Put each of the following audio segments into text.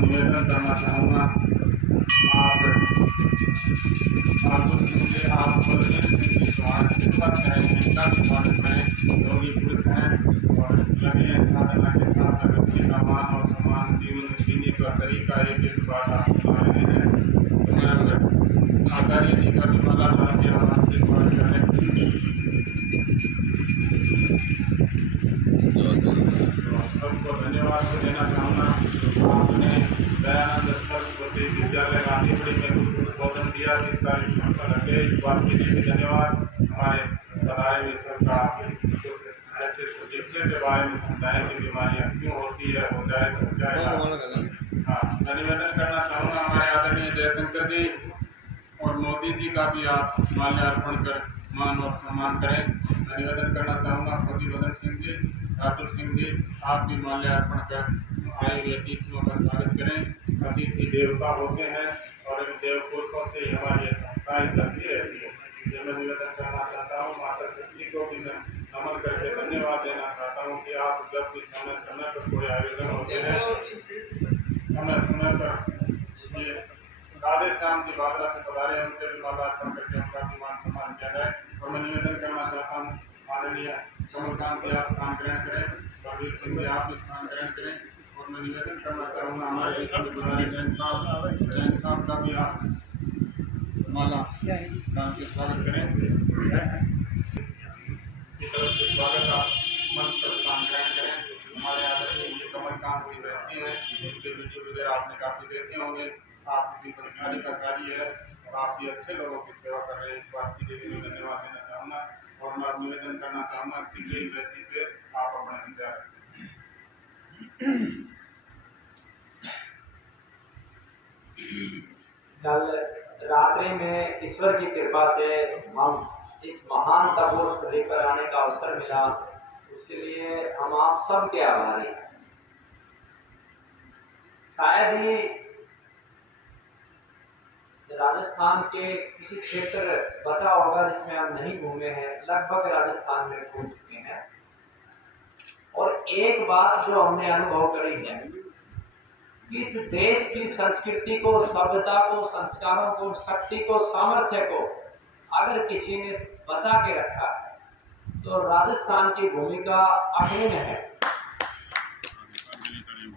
निवेदन करना चाहूँगा, आप कुछ मुझे आप बलवीर सिंह जी स्वागत करें, इनका भी स्वागत करें। योगी पुरुष हैं और लगे हैं साधना के साथ व्यक्ति का मान और सम्मान जीवन जीने का तरीका एक इस बात आप बता रहे हैं। आचार्य जी का भी माला डाल के आपके स्वागत करें। सबको धन्यवाद देना चाहूँगा। आपने दयानंद सरस्वती विद्यालय गांधीपुरी में कुछ उद्बोधन दिया, जिसका स्पष्ट लगे, इस बात के लिए भी धन्यवाद। हमारे बताए हुए सरकार ऐसे चिकित्सा के बारे में समझाएं कि बीमारियाँ क्यों होती है, हो जाए समझाएगा। हाँ, निवेदन करना चाहूँगा हमारे आदरणीय जयशंकर जी और मोदी जी का भी आप माल्यार्पण कर मान और सम्मान करें। निवेदन करना चाहूँगा प्रतिवदन सिंह जी, राहुल सिंह जी, आप भी माल्यार्पण कर आए हुए अतिथियों का स्वागत करें। अतिथि देवता होते हैं और इन देवपुरुषों से हमारी ये संस्थाएं चलती रहती है। ये मैं निवेदन करना चाहता हूँ। माता शक्ति को भी मैं नमन करके धन्यवाद देना चाहता हूँ कि आप जब भी समय समय पर कोई आयोजन होते हैं, समय समय पर ये राधे श्याम जी बादरा से पधारे, उनके भी माल्यार्पण करके उनका भी मान सम्मान किया जाए। और मैं निवेदन करना चाहता हूँ माननीय कमलकांत जी आप स्थान ग्रहण करें, बलवीर सिंह जी आप स्थान ग्रहण करें। और मैं निवेदन करना चाहूँगा हमारे विश्वविद्यालय जैन साहब का भी आप माला डाल के स्वागत करें। की तरफ से स्वागत आप मंच पर स्थान ग्रहण करें। हमारे आदरणीय ये कमलकांत जी रहती हैं, उनके वीडियो वगैरह आपने काफ़ी देखे होंगे। आपकी परेशानी का कार्य है और आप भी अच्छे लोगों की सेवा कर रहे हैं, इस बात के लिए भी मैं धन्यवाद देना चाहूँगा। और मैं निवेदन करना चाहूँगा सीधे व्यक्ति से आप अपने विचार कल रात्रि में ईश्वर की कृपा से हम इस महान तपोस पृथ्वी पर आने का अवसर मिला, उसके लिए हम आप सब के आभारी हैं। शायद ही राजस्थान के किसी क्षेत्र बचा होगा जिसमें हम नहीं घूमे हैं, लगभग राजस्थान में घूम चुके हैं। और एक बात जो हमने अनुभव करी है, इस देश की संस्कृति को, सभ्यता को, संस्कारों को, शक्ति को, सामर्थ्य को अगर किसी ने बचा के रखा है तो राजस्थान की भूमिका अहीन है।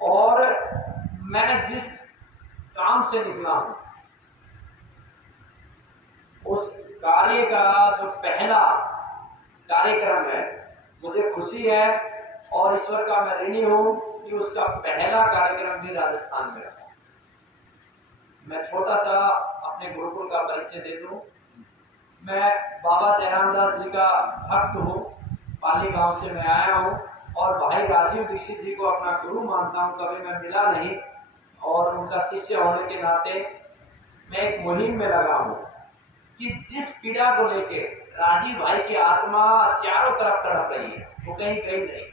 और मैं जिस काम से निकला हूं, उस कार्य का जो पहला कार्यक्रम है, मुझे खुशी है और ईश्वर का मैं ऋणी हूं कि उसका पहला कार्यक्रम भी राजस्थान में रहा। मैं छोटा सा अपने गुरुकुल का परिचय दे दूं। मैं बाबा जयरामदास जी का भक्त हूँ, पाली गांव से मैं आया हूँ और भाई राजीव दीक्षित जी को अपना गुरु मानता हूँ। कभी मैं मिला नहीं और उनका शिष्य होने के नाते मैं एक मुहिम में लगा हूँ कि जिस पीड़ा को लेके राजीव भाई की आत्मा चारों तरफ तड़प रही है, वो कहीं गई नहीं।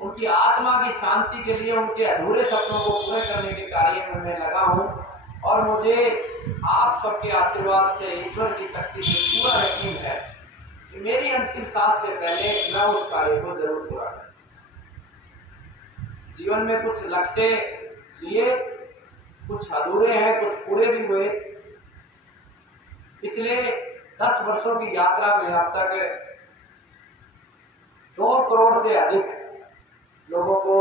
उनकी आत्मा की शांति के लिए, उनके अधूरे सपनों को पूरे करने के कार्य में मैं लगा हूँ और मुझे आप सबके आशीर्वाद से, ईश्वर की शक्ति से पूरा यकीन है कि मेरी अंतिम सांस से पहले मैं उस कार्य को जरूर पूरा करूँ। जीवन में कुछ लक्ष्य लिए, कुछ अधूरे हैं, कुछ पूरे भी हुए। पिछले 10 वर्षों की यात्रा में अब तक 2 करोड़ से अधिक लोगों को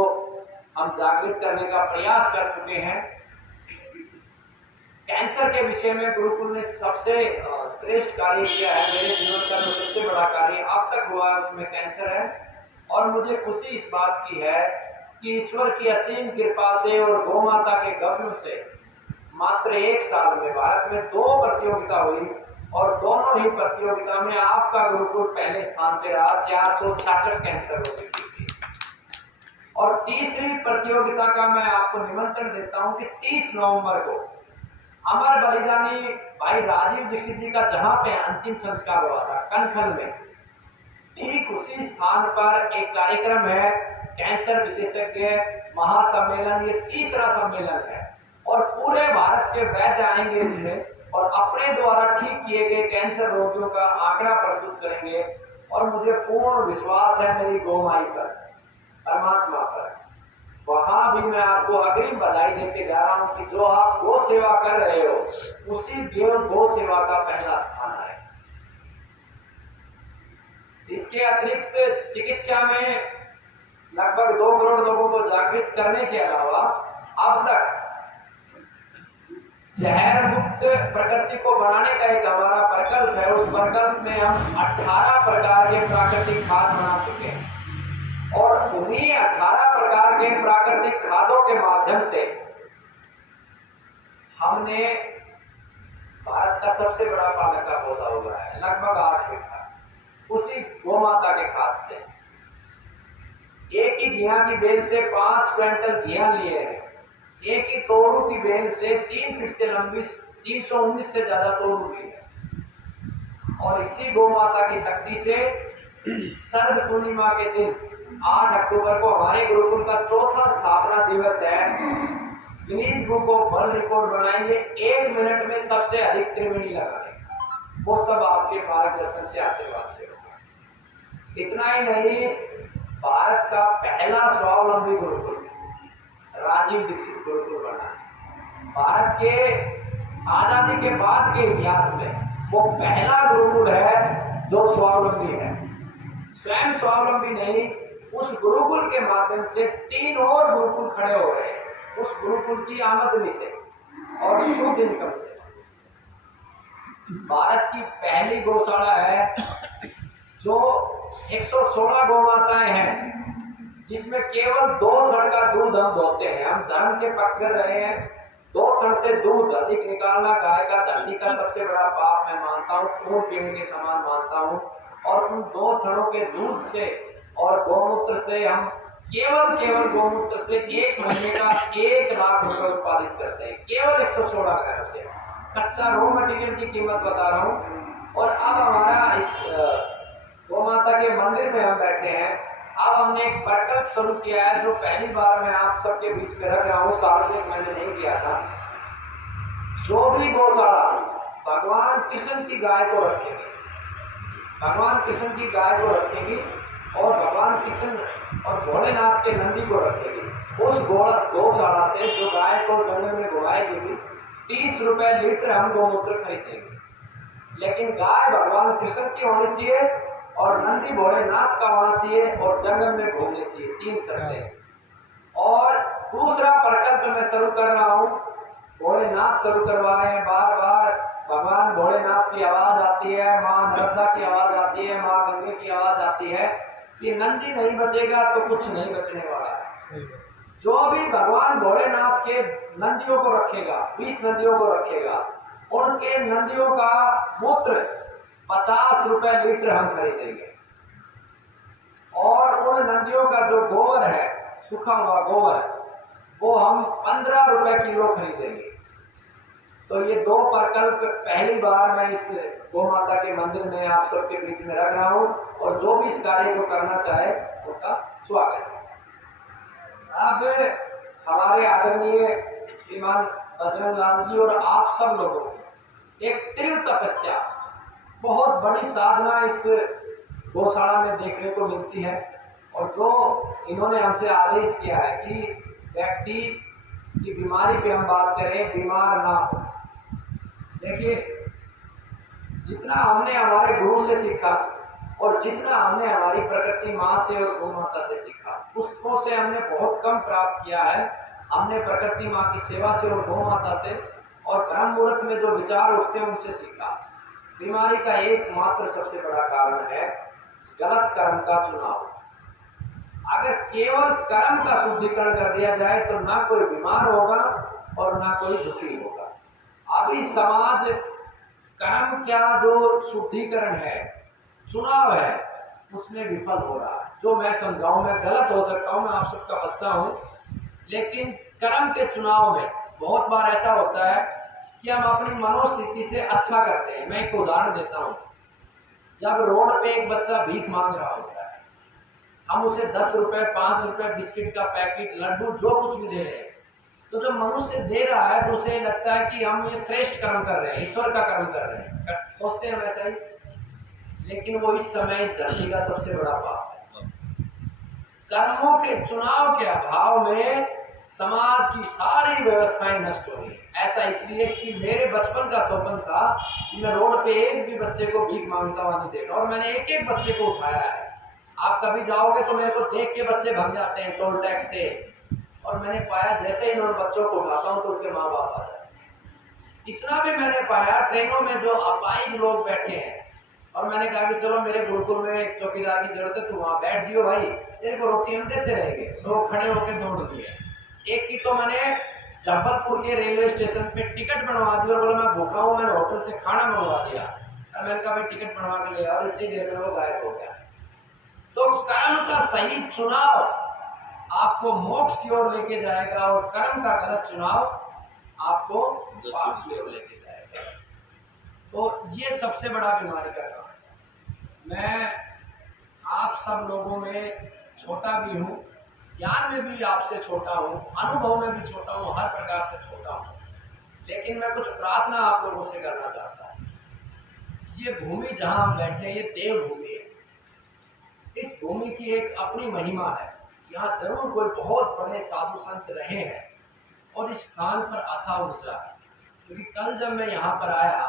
हम जागृत करने का प्रयास कर चुके हैं। कैंसर के विषय में गुरुकुल ने सबसे श्रेष्ठ कार्य किया है। मेरे जीवन का जो सबसे बड़ा कार्य अब तक हुआ उसमें कैंसर है। और मुझे खुशी इस बात की है कि ईश्वर की असीम कृपा से और गौ माता के गव्यों से मात्र 1 साल में भारत में 2 प्रतियोगिता हुई और दोनों ही प्रतियोगिता में आपका गुरुकुल पहले स्थान पे रहा। 466 कैंसर हो चुकी थी। और तीसरी प्रतियोगिता का मैं आपको निमंत्रण देता हूं कि 30 नवंबर को अमर बलिदानी भाई राजीव दीक्षित जी का जहां पे अंतिम संस्कार हुआ था कनखल में, ठीक उसी स्थान पर एक कार्यक्रम है, कैंसर विशेषज्ञ महासम्मेलन। ये 3रा सम्मेलन है और पूरे भारत के वैद्य आएंगे इसमें और अपने द्वारा ठीक किए गए कैंसर रोगियों का आंकड़ा प्रस्तुत करेंगे। और मुझे पूर्ण विश्वास है मेरी गौ माई पर, परमात्मा पर, वहां भी मैं आपको अग्रिम बधाई देके जा रहा हूं कि जो आप गौ सेवा कर रहे हो, उसी गौ सेवा का पहला स्थान है। इसके अतिरिक्त चिकित्सा में लगभग 2 करोड़ लोगों को जागृत करने के अलावा अब तक जहर मुक्त प्रकृति को बनाने का एक हमारा प्रकल्प है। उस प्रकल्प में हम 18 प्रकार के प्राकृतिक खाद बना चुके हैं और उन्हीं 18 प्रकार के प्राकृतिक खादों के माध्यम से हमने भारत का सबसे बड़ा पालक का पौधा उगाया है, लगभग 8 फीट का, उसी गौ माता के खाद से। एक ही घिया की बेल से 5 क्विंटल घिया लिए हैं। एक ही तोड़ू की बेल से 3 फीट से लंबी 319 से ज्यादा तोड़ू ली है। और इसी गौ माता की शक्ति से शरद पूर्णिमा के दिन 8 अक्टूबर को हमारे गुरुकुल का 4था स्थापना दिवस है। Guinness book of world record बनाएंगे 1 मिनट में सबसे अधिक त्रिवेणी लगाने। वो सब आपके मार्गदर्शन से, आशीर्वाद से होगा। इतना ही नहीं, भारत का पहला स्वावलंबी गुरुकुल राजीव दीक्षित गुरुकुल बना है। भारत के आजादी के बाद के इतिहास में वो पहला गुरुकुल है जो स्वावलंबी है। स्वयं स्वावलंबी नहीं, उस गुरुकुल के माध्यम से 3 और गुरुकुल खड़े हो रहे हैं उस गुरुकुल की आमदनी से और शुद्ध इनकम से। भारत की पहली गौशाला है जो 116 गौ माताएं हैं, जिसमें केवल 2 थन का दूध हम दोहते हैं। हम धर्म के पक्ष कर रहे हैं। 2 थन से दूध अधिक निकालना गाय का धरती का सबसे बड़ा पाप मैं मानता हूँ, खून पीने के समान मानता हूँ। और उन 2 थनों के दूध से और गौमूत्र से हम केवल गौमूत्र से 1 महीने का 1 लाख रुपए उत्पादित करते हैं, केवल 116 ग्राम से। कच्चा रॉ मटेरियल की कीमत बता रहा हूँ। और अब हमारा इस गौ माता के मंदिर में हम बैठे हैं। अब हमने एक प्रकल्प शुरू किया है जो पहली बार मैं आप सबके बीच में रख रहा हूँ, सार्वजनिक मैंने नहीं किया था। जो भी गौशाला भगवान कृष्ण की गाय को रखेगी, भगवान कृष्ण की गाय को रखेगी और भगवान कृष्ण और भोलेनाथ के नंदी को रखेगी, उस गौशाला से जो गाय को जंगल में घुमाएगी 30 रुपए लीटर हम गौमूत्र खरीदेंगे। लेकिन गाय भगवान कृष्ण की होनी चाहिए और नंदी भोलेनाथ का होना चाहिए और जंगल में घूमनी चाहिए। 3 शर्तें। और दूसरा प्रकल्प मैं शुरू कर रहा हूँ, भोलेनाथ शुरू करवा रहे हैं। बार बार भगवान भोलेनाथ की आवाज आती है, माँ नर्मदा की आवाज आती है, माँ गंगे की आवाज आती है कि नंदी नहीं बचेगा तो कुछ नहीं बचने वाला है। जो भी भगवान भोलेनाथ के नंदियों को रखेगा, 20 नंदियों को रखेगा, उनके नंदियों का मूत्र 50 रुपए लीटर हम खरीदेंगे। और उन नंदियों का जो गोबर है, सूखा हुआ गोबर, वो हम 15 रुपए किलो खरीदेंगे। तो ये 2 प्रकल्प पहली बार मैं इस गौ माता के मंदिर में आप सबके बीच में रख रहा हूँ और जो भी इस कार्य को करना चाहे उसका स्वागत है। अब हमारे आदरणीय श्रीमान बजरंग लाल जी और आप सब लोगों की एक तीव्र तपस्या, बहुत बड़ी साधना इस गौशाला में देखने को मिलती है। और जो इन्होंने हमसे आदेश किया है कि व्यक्ति की बीमारी पे हम बात करें, बीमार ना हो। देखिए, जितना हमने हमारे गुरु से सीखा और जितना हमने हमारी प्रकृति माँ से और गौ माता से सीखा, उसको से हमने बहुत कम प्राप्त किया है। हमने प्रकृति माँ की सेवा से और गौ माता से और ब्रह्म मुहूर्त में जो विचार उठते हैं उनसे सीखा। बीमारी का एकमात्र सबसे बड़ा कारण है गलत कर्म का चुनाव। अगर केवल कर्म का शुद्धिकरण कर दिया जाए तो ना कोई बीमार होगा और ना कोई दुखी होगा। अभी समाज कर्म क्या जो शुद्धिकरण है, चुनाव है, उसमें विफल हो रहा है। जो मैं समझाऊं, मैं गलत हो सकता हूं, मैं आप सबका बच्चा हूं, लेकिन कर्म के चुनाव में बहुत बार ऐसा होता है कि हम अपनी मनोस्थिति से अच्छा करते हैं। मैं एक उदाहरण देता हूं। जब रोड पे एक बच्चा भीख मांग रहा होता है, हम उसे 10 रुपए, 5 रुपए, बिस्किट का पैकेट, लड्डू, जो कुछ भी दे रहे हैं, तो जब मनुष्य दे रहा है तो उसे लगता है कि हम ये श्रेष्ठ कर्म कर रहे हैं, ईश्वर का कर्म कर रहे हैं, सोचते हैं वैसा ही। लेकिन वो इस समय इस धरती का सबसे बड़ा पाप है। कर्मों के चुनाव के अभाव में समाज की सारी व्यवस्थाएं नष्ट हो गई। ऐसा इसलिए कि मेरे बचपन का सपना था कि मैं रोड पे एक भी बच्चे को भीख मांगता हुआ नहीं देखा, और मैंने एक एक बच्चे को उठाया है। आप कभी जाओगे तो मेरे को देख के बच्चे भाग जाते हैं टोल टैक्स से, और मैंने पाया जैसे ही मैं उन बच्चों को उठाता हूँ तो उनके माँ बाप आ जाते हैं। इतना भी मैंने पाया ट्रेनों में जो अपाहिज लोग बैठे हैं, और मैंने कहा कि चलो मेरे गुरुकुल में एक चौकीदार की जरूरत है, तू वहाँ बैठ जियो भाई, तेरे को रोटी हम देते रहेंगे। तो वो खड़े होकर दौड़ दिए। एक की तो मैंने जबलपुर के रेलवे स्टेशन पे टिकट बनवा दी, और बोला मैं भूखा हूँ, मैंने होटल से खाना मंगवा दिया। और मैंने कहा भाई टिकट बनवा के ले आओ, इतनी देर में वो गायब हो गया। तो कर्म का सही चुनाव आपको मोक्ष की ओर लेके जाएगा, और कर्म का गलत चुनाव आपको पाप की ओर लेके जाएगा। तो ये सबसे बड़ा बीमारी का काम है। मैं आप सब लोगों में छोटा भी हूँ, ज्ञान में भी आपसे छोटा हूँ, अनुभव में भी छोटा हूँ, हर प्रकार से छोटा हूँ, लेकिन मैं कुछ प्रार्थना आप लोगों से करना चाहता हूँ। ये भूमि जहाँ हम बैठे हैं, ये देव भूमि है। इस भूमि की एक अपनी महिमा है। यहाँ जरूर कोई बहुत बड़े साधु संत रहे हैं, और इस स्थान पर अथाह ऊर्जा है। क्योंकि कल जब मैं यहाँ पर आया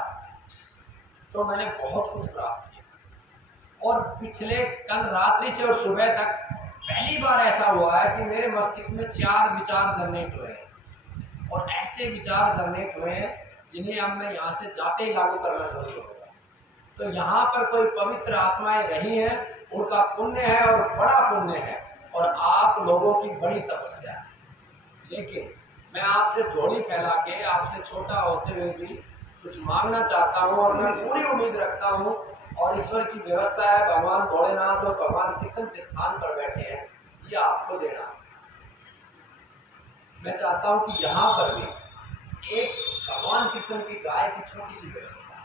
तो मैंने बहुत कुछ प्राप्त किया, और पिछले कल रात्रि से और सुबह तक पहली बार ऐसा हुआ है कि मेरे मस्तिष्क में 4 विचार जनरेट हुए हैं, और ऐसे विचार जनरेट हुए हैं जिन्हें अब मैं यहाँ से जाते ही लागू करना शुरू करूँगा। तो यहाँ पर कोई पवित्र आत्माएं रही हैं, उनका पुण्य है और बड़ा पुण्य है, और आप लोगों की बड़ी तपस्या है। लेकिन मैं आपसे झोली फैला के, आपसे छोटा होते हुए भी कुछ मांगना चाहता हूँ, और मैं पूरी उम्मीद रखता हूँ, और ईश्वर की व्यवस्था है, भगवान भोलेनाथ और भगवान कृष्ण के स्थान पर बैठे हैं, ये आपको देना। मैं चाहता हूँ कि यहाँ पर भी एक भगवान कृष्ण की गाय की छोटी सी व्यवस्था है।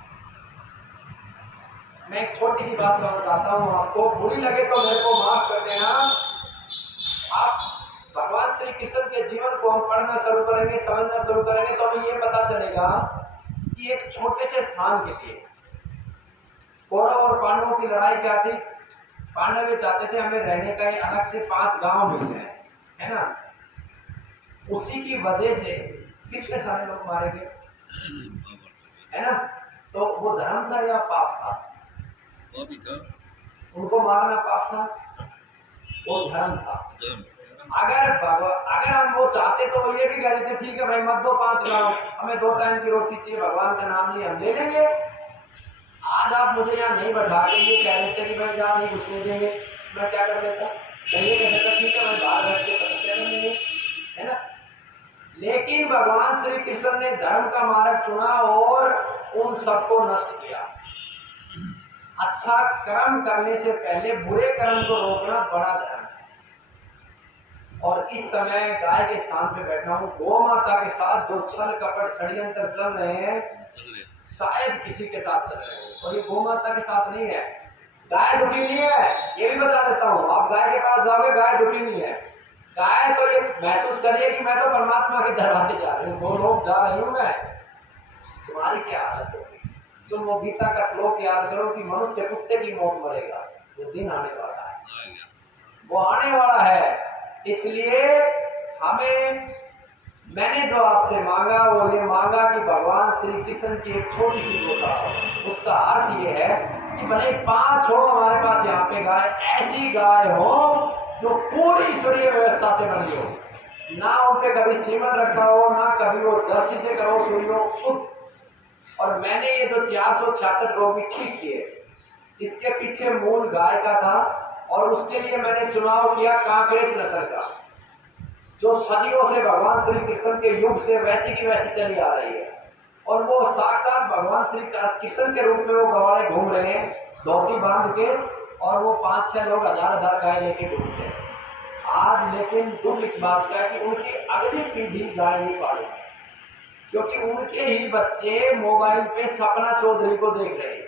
मैं एक छोटी सी बात समझ चाहता हूँ, आपको बुरी लगे तो मेरे को माफ कर देना। आप भगवान श्री कृष्ण के जीवन को हम पढ़ना शुरू करेंगे, समझना शुरू करेंगे, तो हमें ये पता चलेगा कि एक छोटे से स्थान के लिए कौरव और पांडवों की लड़ाई क्या थी। पांडव ये चाहते थे हमें रहने का ही अलग से 5 गांव मिल जाए, है ना। उसी की वजह से कितने सारे लोग मारे गए, है ना। तो वो धर्म था या पाप था? वो भी था, उनको मारना पाप था, वो धर्म था। अगर हम वो चाहते तो वो ये भी कह देते ठीक है भाई मत दो 5 गांव, हमें 2 टाइम की रोटी चाहिए, भगवान का नाम लिए हम ले लेंगे। आज आप मुझे यहाँ नहीं बैठा के ये कह देते कि भाई यहाँ नहीं घुसने देंगे, मैं क्या कर लेता? मैं ये कह देता ठीक है भाई बाहर बैठ के तपस्या कर लेंगे, है ना। लेकिन भगवान श्री कृष्ण ने धर्म का मार्ग चुना और उन सबको नष्ट किया। अच्छा कर्म करने से पहले बुरे कर्म को रोकना बड़ा धर्म है। और इस समय गाय के स्थान पे बैठा हूँ, गौ माता के साथ जो छल कपट षड्यंत्र चल रहे हैं शायद किसी के साथ चल रहे हैं, और ये गौ माता के साथ नहीं है। गाय दुखी नहीं है, ये भी बता देता हूँ। आप गाय के पास जाओगे, गाय दुखी नहीं है। गाय तो ये महसूस करिए कि मैं तो परमात्मा के दरवाजे जा रही हूँ, 2 लोग जा रही हूँ मैं। तुम्हारी क्या हालत होगी? तुम वो गीता का श्लोक याद करो कि मनुष्य कुत्ते की मौत मरेगा, वो दिन आने वाला है, वो आने वाला है। इसलिए मैंने जो आपसे मांगा वो ये मांगा कि भगवान श्री कृष्ण की एक छोटी सी गौशाला। उसका अर्थ ये है कि भले 5 हो हमारे पास यहाँ पे गाय, ऐसी गाय हो जो पूरी ईश्वरीय व्यवस्था से बनी हो, ना उन पे कभी सीमन रखा हो, ना कभी वो जर्सी से करो सुई हो, शुद्ध। और मैंने ये जो 466 रोगी ठीक किए, इसके पीछे मूल गाय का था, और उसके लिए मैंने चुनाव किया कांकरेज नस्ल का, जो सदियों से भगवान श्री कृष्ण के युग से वैसी की वैसी चली आ रही है। और वो साक्षात भगवान श्री कृष्ण के रूप में वो गवाड़े घूम रहे हैं धोती बांध के, और वो 5-6 लोग 1000 गाय लेके घूमते हैं आज। लेकिन दुख इस बात का कि उनकी अगली पीढ़ी गाय नहीं पाली, क्योंकि उनके ही बच्चे मोबाइल पे सपना चौधरी को देख रहे हैं।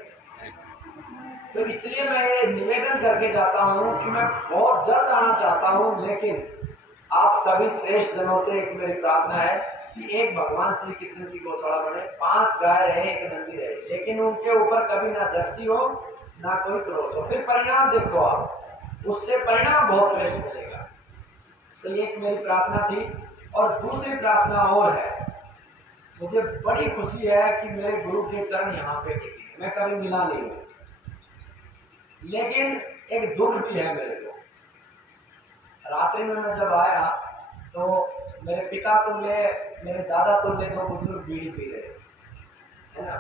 तो इसलिए मैं ये निवेदन करके जाता हूँ कि मैं बहुत जल्द आना चाहता हूँ, लेकिन आप सभी श्रेष्ठ जनों से एक मेरी प्रार्थना है कि एक भगवान श्री कृष्ण की गौशाला बने, 5 गाय रहे, 1 नंदी रहे, लेकिन उनके ऊपर कभी ना जर्सी हो ना कोई क्रॉस हो। फिर परिणाम देखो आप, उससे परिणाम बहुत श्रेष्ठ मिलेगा। तो ये एक मेरी प्रार्थना थी। और दूसरी प्रार्थना और है, मुझे बड़ी खुशी है कि मेरे गुरु के चरण यहाँ पे टिके हैं। मैं कभी मिला नहीं हूँ, लेकिन एक दुख भी है मेरे को। रात्रि में मैं जब आया तो मेरे पिता तुल्य, मेरे दादा तुल्य दो बुजुर्ग बीड़ी पी रहे है ना,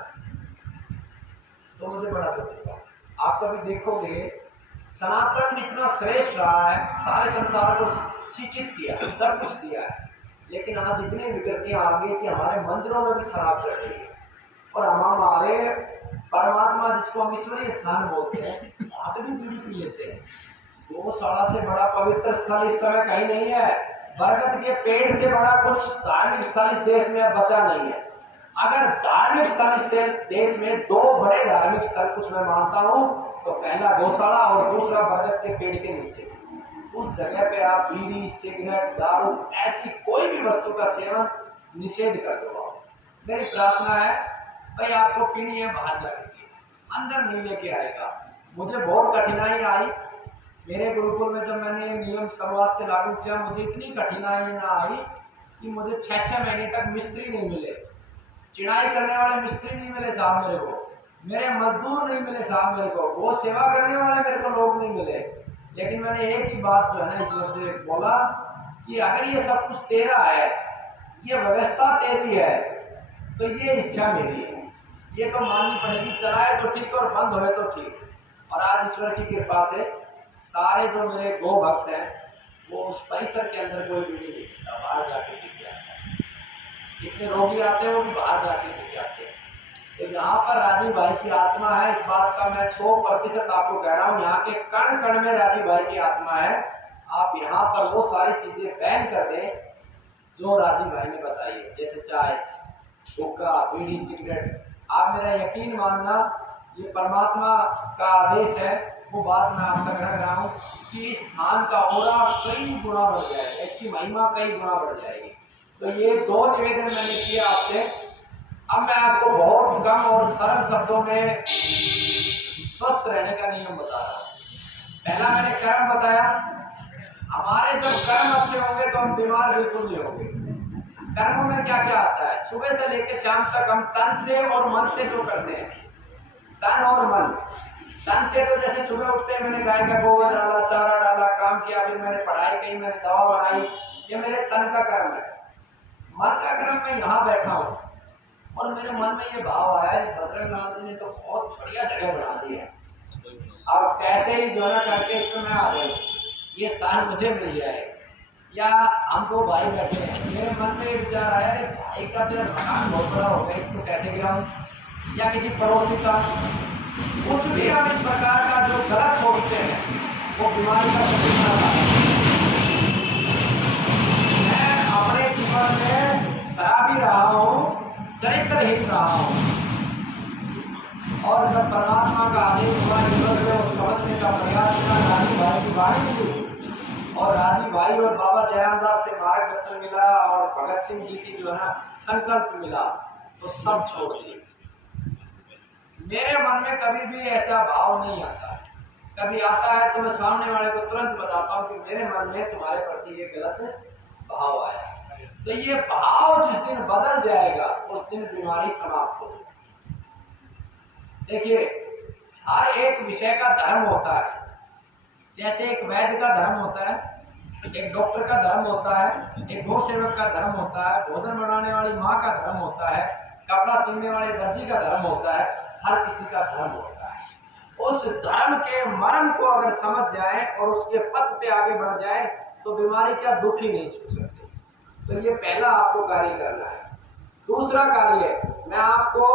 तो मुझे बड़ा दुख हुआ। आप कभी देखोगे सनातन इतना श्रेष्ठ रहा है, सारे संसार को शिक्षित किया, सब कुछ दिया है, लेकिन आज इतनी विकृतियां आ गई कि हमारे मंदिरों में भी शराब चढ़ रही है। और हम हमारे परमात्मा, जिसको हम ईश्वरीय स्थान बोलते हैं, वहां पे भी बीड़ी पी लेते हैं। गौशाला से बड़ा पवित्र स्थल इस समय कहीं नहीं है। बरगद के पेड़ से बड़ा कुछ धार्मिक स्थल इस देश में बचा नहीं है। अगर धार्मिक स्थल इस देश में दो बड़े धार्मिक स्थल कुछ मैं मानता हूँ, तो पहला गौशाला और दूसरा बरगद के पेड़ के नीचे। उस जगह पे आप बीड़ी, सिगरेट, दारू, ऐसी कोई भी वस्तु का सेवन निषेध कर दो। मेरी प्रार्थना है, भाई आपको पीनी है बाहर जाकर के, अंदर नहीं लेके आएगा। मुझे बहुत कठिनाई आई मेरे गुरुकुल में, जब मैंने नियम शुरुआत से लागू किया, मुझे इतनी कठिनाई ना आई कि मुझे 6-6 महीने तक मिस्त्री नहीं मिले, चिड़ाई करने वाले मिस्त्री नहीं मिले साहब मेरे को, मेरे मजदूर नहीं मिले साहब मेरे को, वो सेवा करने वाले मेरे को लोग नहीं मिले। लेकिन मैंने एक ही बात जो है ना ईश्वर से बोला कि अगर ये सब कुछ तेरा है, ये व्यवस्था तेरी है, तो ये इच्छा मेरी है, ये तो माननी पड़ेगी। चलाए तो ठीक और बंद होए तो ठीक। और आज ईश्वर की कृपा से सारे जो मेरे गो भक्त हैं, वो उस परिसर के अंदर कोई भी नहीं दिखता, बाहर जाके दिख जाता है। जितने रोगी आते हैं वो भी बाहर जाके दिख जाते हैं। तो यहाँ पर राजीव भाई की आत्मा है, इस बात का मैं 100% आपको कह रहा हूँ। यहाँ के कण कण में राजीव भाई की आत्मा है। आप यहाँ पर वो सारी चीजें बैन कर दें जो राजीव भाई ने बताई है, जैसे चाय, हुक्का, बीड़ी, सिगरेट। आप मेरा यकीन मानना, ये परमात्मा का आदेश है। वो बात मैं आप तक रख रहा हूँ कि इस स्थान का औरा कई गुना बढ़ जाएगा, इसकी महिमा कई गुना बढ़ जाएगी। तो ये 2 निवेदन मैंने किया आपसे। अब मैं आपको बहुत कम और सरल शब्दों में स्वस्थ रहने का नियम बता रहा हूँ। पहला मैंने कर्म बताया। हमारे जब कर्म अच्छे होंगे तो हम बीमार बिल्कुल नहीं होंगे। कर्म में क्या क्या आता है, सुबह से लेकर शाम तक हम तन से और मन से जो करते हैं, तन और मन। तन से तो जैसे सुबह उठते हैं मैंने गाय का गोबर डाला, चारा डाला, काम किया, फिर मैंने पढ़ाई की, मैंने दवा बनाई, ये मेरे तन का कर्म है। मन का कर्म मैं यहाँ बैठा हूँ और मेरे मन में ये भाव आया है, बद्रीनाथ जी ने तो बहुत बढ़िया जगह बना दी है, अब कैसे ही जो ना करके इसमें मैं आ गई, ये स्थान मुझे मिल जाए। या हमको भाई बैठे हैं, मेरे मन में विचार आया कि भाई का जो मकान बहुत बड़ा हो गया, इसको कैसे गिराऊं, या किसी पड़ोसी का, कुछ भी हम इस प्रकार का जो गलत सोचते हैं वो बीमारी का सबूत बना। मैं अपने जीवन में शराबी रहा हूँ, चरित्रहीन रहा हूँ, और जब परमात्मा का आदेश हुआ, ईश्वर ने उस समझने का प्रयास किया, राजीव भाई की वाणी हुई, और राजीव भाई और बाबा जयराम दास से मार्गदर्शन मिला, और भगत सिंह जी की जो है संकल्प मिला, तो सब छोड़ दिए। मेरे मन में कभी भी ऐसा भाव नहीं आता। कभी आता है तो मैं सामने वाले को तुरंत बताता हूँ कि मेरे मन में तुम्हारे प्रति ये गलत भाव आया। तो ये भाव जिस दिन बदल जाएगा उस दिन बीमारी समाप्त हो जाएगी। देखिए, हर एक विषय का धर्म होता है। जैसे एक वैद्य का धर्म होता है, एक डॉक्टर का धर्म होता है, एक गौ सेवक का धर्म होता है, भोजन बनाने वाली माँ का धर्म होता है, कपड़ा सिलने वाले दर्जी का धर्म होता है, हर किसी का धर्म होता है। उस धर्म के मर्म को अगर समझ जाए और उसके पथ पे आगे बढ़ जाए तो बीमारी का दुख ही नहीं छू सकते। तो ये पहला आपको कार्य करना है। दूसरा कार्य, मैं आपको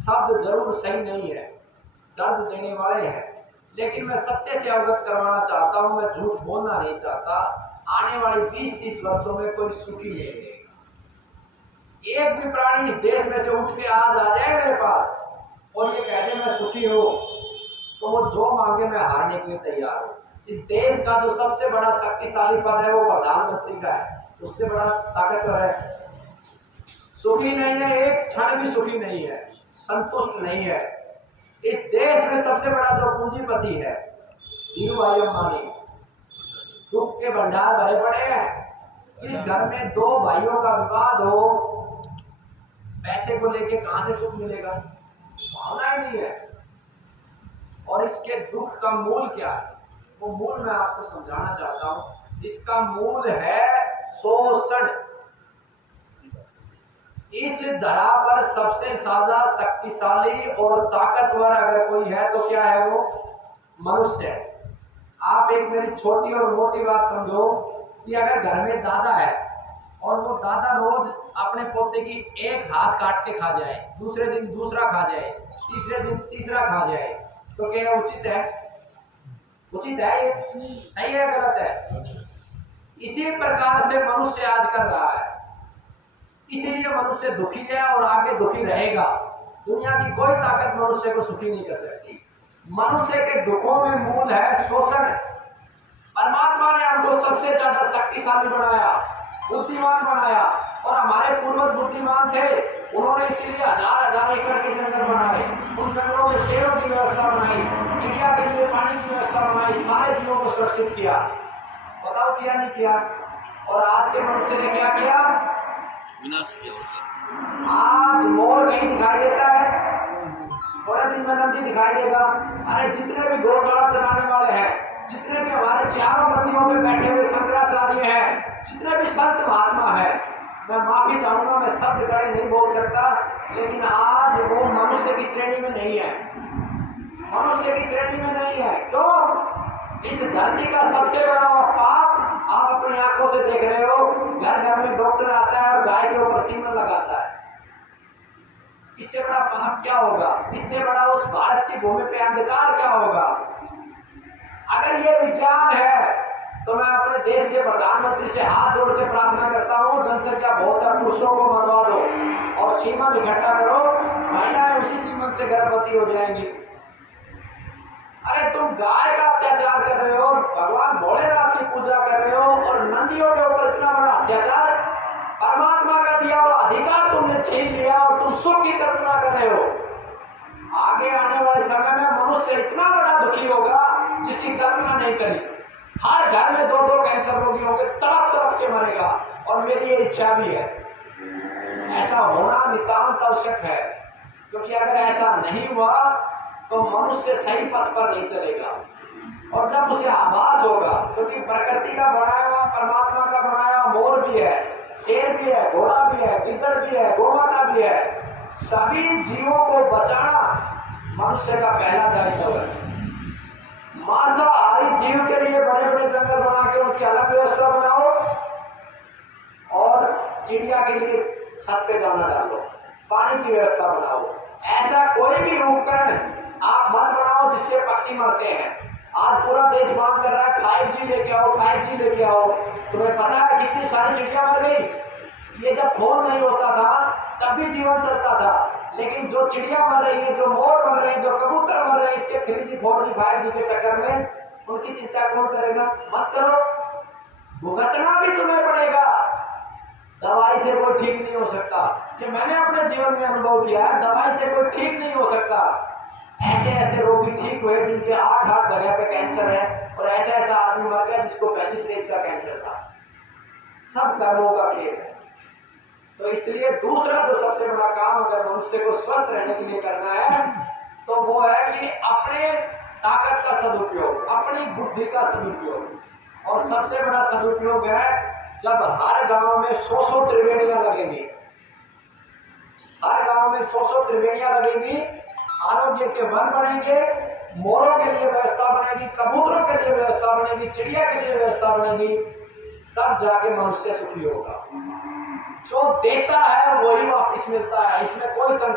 शब्द जरूर सही नहीं है, दर्द देने वाले हैं, लेकिन मैं सत्य से अवगत करवाना चाहता हूँ। मैं झूठ बोलना नहीं चाहता। आने वाले 20-30 वर्षों में कोई सुखी नहीं रहेगा। एक भी प्राणी इस देश में से उठ के आज आ जाए मेरे पास और ये कह दे मैं सुखी हूँ, तो वो जो मांगे मैं हारने के लिए तैयार हूँ। इस देश का जो सबसे बड़ा शक्तिशाली पद है वो प्रधानमंत्री का है, उससे बड़ा ताकतवर है। सुखी नहीं है, एक क्षण भी सुखी नहीं है, संतुष्ट नहीं है। इस देश में सबसे बड़ा जो पूंजीपति है धीरू भाई अंबानी, दुख के भंडार भरे पड़े हैं। जिस घर में दो भाइयों का विवाद हो, पैसे को लेके कहां से सुख मिलेगा? भावना ही नहीं है। और इसके दुख का मूल क्या है, वो मूल मैं आपको समझाना चाहता हूं। इसका मूल है शोषण। इस धरा पर सबसे ज्यादा शक्तिशाली और ताकतवर अगर कोई है तो क्या है? वो मनुष्य है। आप एक मेरी छोटी और मोटी बात समझो कि अगर घर में दादा है और वो दादा रोज अपने पोते की एक हाथ काट के खा जाए, दूसरे दिन दूसरा खा जाए, तीसरे दिन तीसरा खा जाए, तो क्या उचित है? उचित है? ये सही है गलत है? इसी प्रकार से मनुष्य आज कर रहा है। इसीलिए मनुष्य दुखी है और आगे दुखी रहेगा। दुनिया की कोई ताकत मनुष्य को सुखी नहीं कर सकती। मनुष्य के दुखों में मूल है शोषण। परमात्मा ने हमको सबसे ज्यादा शक्तिशाली बनाया, बुद्धिमान बनाया, और हमारे पूर्वज बुद्धिमान थे। उन्होंने इसीलिए हजार एकड़ के जंगल बनाए, उन जंगलों में शेरों की व्यवस्था बनाई, चिड़िया के लिए पानी की व्यवस्था बनाई, सारे जीवों को सुरक्षित किया। बताओ किया नहीं किया? और आज के मनुष्य ने क्या किया? विनाश किया। आज मोर कहीं दिखाई देता है, थोड़े दिन में नदी दिखाई देगा। अरे जितने भी गौशाला चलाने वाले हैं, जितने भी हमारे चारों नदियों में बैठे हुए शंकराचार्य हैं, जितने भी संत महात्मा है, मैं माफी चाहूंगा, मैं शब्द कड़े नहीं बोल सकता, लेकिन आज वो मनुष्य की श्रेणी में नहीं है। मनुष्य की श्रेणी में नहीं है। क्यों? इस धरती का सबसे बड़ा पाप आप अपनी आंखों से देख रहे हो। घर घर में डॉक्टर आता है और गाय के ऊपर सीमन लगाता है। इससे बड़ा पाप क्या होगा? इससे बड़ा उस भारत की भूमि पे अंधकार क्या होगा? अगर ये विज्ञान है तो मैं अपने देश के प्रधानमंत्री से हाथ जोड़ के प्रार्थना करता हूँ, जनसंख्या बहुत है, पुरुषों को मरवा दो और सीमन इकट्ठा करो, महिलाएं उसी सीमन से गर्भवती हो जाएंगी। अरे तुम गाय का अत्याचार कर रहे हो, भगवान भोलेनाथ की पूजा कर रहे हो, और नंदियों के ऊपर इतना बड़ा अत्याचार। परमात्मा का दिया हुआ अधिकार तुमने छीन लिया और तुम सुख की कल्पना कर रहे हो। आगे आने वाले समय में मनुष्य इतना बड़ा दुखी होगा जिसकी कल्पना नहीं करी। हर घर में दो दो कैंसर रोगी होंगे, तड़प तड़प के मरेगा। और मेरी ये इच्छा भी है, ऐसा होना नितांत आवश्यक है, क्योंकि अगर ऐसा नहीं हुआ तो मनुष्य सही पथ पर नहीं चलेगा। और जब उसे आभास होगा, क्योंकि प्रकृति का बनाया हुआ, परमात्मा का बनाया हुआ मोर भी है, शेर भी है, घोड़ा भी है, गिद्दड़ भी है, गोमाता भी है, सभी जीवों को बचाना मनुष्य का पहला दायित्व है। मांसाहारी जीव के लिए बड़े बड़े जंगल बना के उनकी अलग व्यवस्था बनाओ, और चिड़िया के लिए छत पे दाना डालो, पानी की व्यवस्था बनाओ। ऐसा कोई भी उपकरण आप मत बनाओ जिससे पक्षी मरते हैं। आज पूरा देश मांग कर रहा है 5G लेके आओ, 5G लेके आओ। तुम्हें पता है कितनी सारी चिड़िया मर गई? ये जब फोन नहीं होता था तब भी जीवन चलता था, लेकिन जो चिड़िया मर रही है, जो मोर मर रहे हैं, जो कबूतर मर रहे हैं, इसके 3G 4G 5G के चक्कर में, उनकी चिंता कौन करेगा? मत करो, भुगतना भी तुम्हें पड़ेगा। दवाई से कोई ठीक नहीं हो सकता। कि मैंने अपने जीवन में अनुभव किया है, दवाई से कोई ठीक नहीं हो सकता। ऐसे ऐसे रोगी ठीक हुए जिनके 8 जगह पे कैंसर है, और ऐसा ऐसा आदमी मर गया जिसको पहली स्टेज का कैंसर था। सब कर्मों का खेल है। तो इसलिए दूसरा जो सबसे बड़ा काम अगर मनुष्य को स्वस्थ रहने के लिए करना है तो वो है कि अपने ताकत का सदुपयोग, अपनी बुद्धि का सदुपयोग। और सबसे बड़ा सदुपयोग है जब हर गांव में 100 त्रिवेणियां लगेंगी, हर गांव में 100 त्रिवेणियां लगेंगी, आरोग्य के वन बनेंगे, मोरों के लिए व्यवस्था बनेगी, कबूतरों के लिए व्यवस्था बनेगी, चिड़िया के लिए व्यवस्था बनेगी, तब जाके मनुष्य सुखी होगा। जो देता है वही वापस मिलता है, इसमें कोई